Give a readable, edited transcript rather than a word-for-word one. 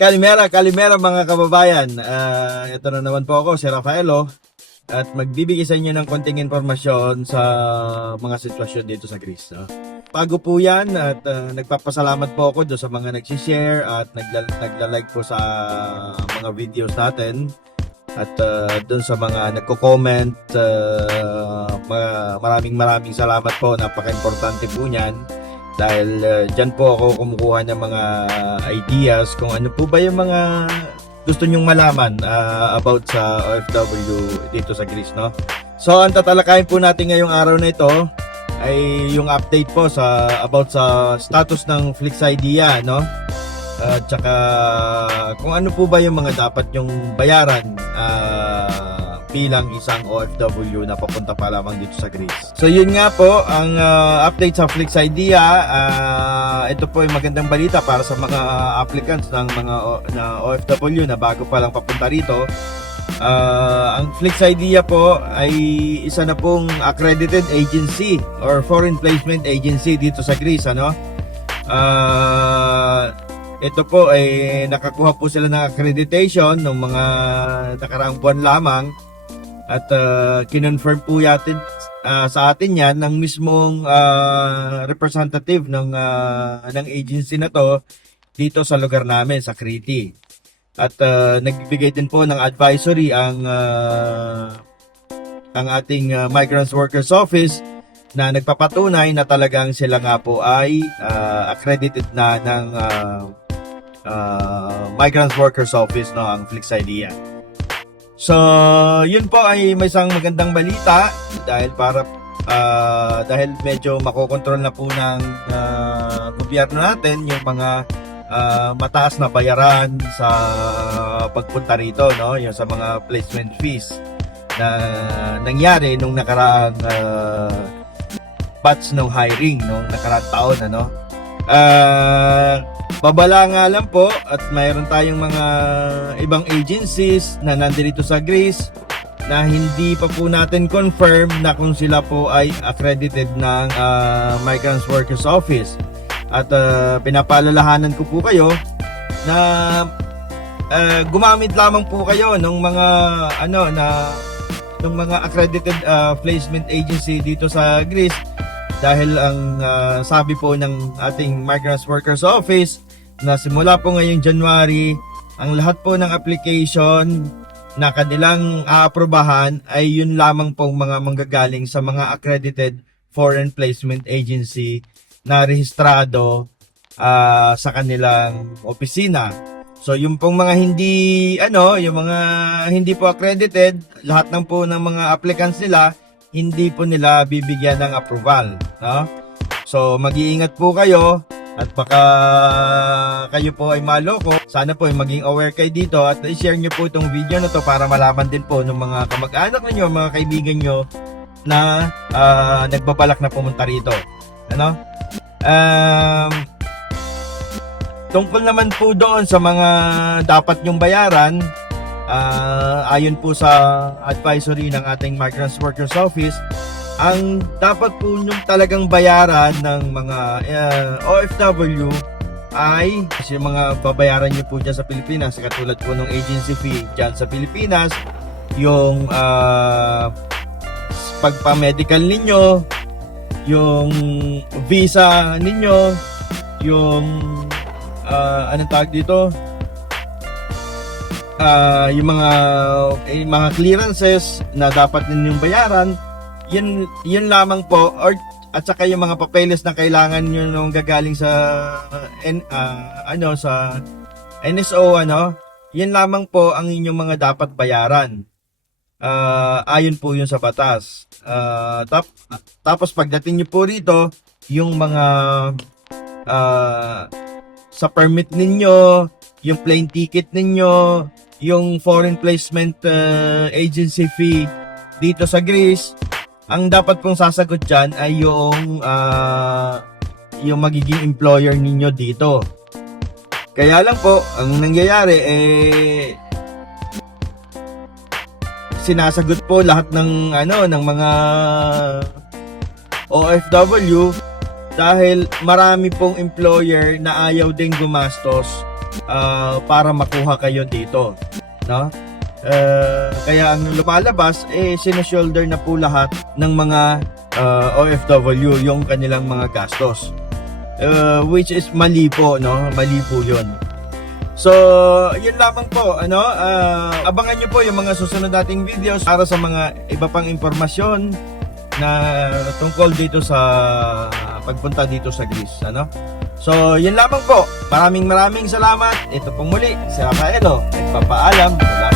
Kalimera mga kababayan. Ito na naman po ako, si Rafaelo, at magbibigay sa inyo ng konting informasyon sa mga sitwasyon dito sa Greece. Bago po yan, at nagpapasalamat po ako doon sa mga nagsishare at nagla-like po sa mga videos natin. At doon sa mga nagko-comment, maraming salamat po. Napaka-importante po niyan. Dahil dyan po ako kumukuha ng mga ideas kung ano po ba yung mga gusto nyong malaman about sa OFW dito sa Greece, no? So, ang tatalakayin po natin ngayong araw na ito ay yung update po about sa status ng Flexidea, no? At saka kung ano po ba yung mga dapat yung bayaran bilang isang OFW na papunta pa lamang dito sa Greece. So yun nga po ang update sa Flexidea. Ito po ay magandang balita para sa mga applicants ng mga OFW na bago pa lang papunta rito. Ang Flexidea po ay isa na pong accredited agency or foreign placement agency dito sa Greece, ano? Ito po ay nakakuha po sila ng accreditation ng mga nakaraang buwan lamang. At kinonfirm po yatin sa atin yan ng mismong representative ng agency na to dito sa lugar namin sa Crete. At nagbibigay din po ng advisory ang ating Migrants Workers Office na nagpapatunay na talagang sila nga po ay accredited na ng Migrants Workers Office, no, ang Flexidea. So, yun po ay may isang magandang balita dahil medyo makokontrol na po ng gobyerno natin yung mga mataas na bayaran sa pagpunta rito, no, yung sa mga placement fees na nangyari nung nakaraang batch ng hiring nung nakaraang taon, ano. Babala nga lang po at mayroon tayong mga ibang agencies na nandito sa Greece na hindi pa po natin confirm na kung sila po ay accredited ng Migrants Workers Office. At pinapaalalahanan ko po kayo na gumamit lamang po kayo ng mga ng mga accredited placement agency dito sa Greece. Dahil ang sabi po ng ating Migrants Workers Office na simula po ngayong January, ang lahat po ng application na kanilang aaprobahan ay yun lamang pong mga manggagaling sa mga accredited foreign placement agency na rehistrado sa kanilang opisina. So yung pong mga yung mga hindi po accredited, lahat ng po ng mga applicants nila hindi po nila bibigyan ng approval, no? So mag-iingat po kayo at baka kayo po ay maloko. Sana po ay maging aware kayo dito at i-share nyo po itong video na to para malaman din po ng mga kamag-anak ninyo, mga kaibigan nyo na nagbabalak na pumunta rito, ano? Tungkol naman po doon sa mga dapat nyong bayaran, ayon po sa advisory ng ating Migrants Workers Office, ang dapat po nyong talagang bayaran ng mga OFW ay kasi mga babayaran nyo po dyan sa Pilipinas, katulad po ng agency fee dyan sa Pilipinas, yung pagpa-medical ninyo, yung visa ninyo, yung anong tawag dito, yung mga clearances na dapat ninyong bayaran, yun lamang po, at saka yung mga papeles na kailangan nyo nung gagaling sa sa NSO, yun lamang po ang inyong mga dapat bayaran. Ayon po yun sa batas. Tapos pagdating nyo po rito, yung mga sa permit ninyo, yung plane ticket ninyo, yung foreign placement agency fee dito sa Greece, ang dapat pong sasagot dyan ay yung magiging employer ninyo dito. Kaya lang po, ang nangyayari sinasagot po lahat ng mga OFW dahil marami pong employer na ayaw ding gumastos para makuha kayo dito, no? Kaya ang lumalabas sinoshoulder na po lahat ng mga OFW yung kanilang mga gastos, which is mali po, no? Mali po yun. So yun lamang po, abangan nyo po yung mga susunod nating videos para sa mga iba pang impormasyon na tungkol dito sa pagpunta dito sa Greece, So yun lamang po, maraming salamat. Ito pong muli si Rafaelo, nagpapaalam mula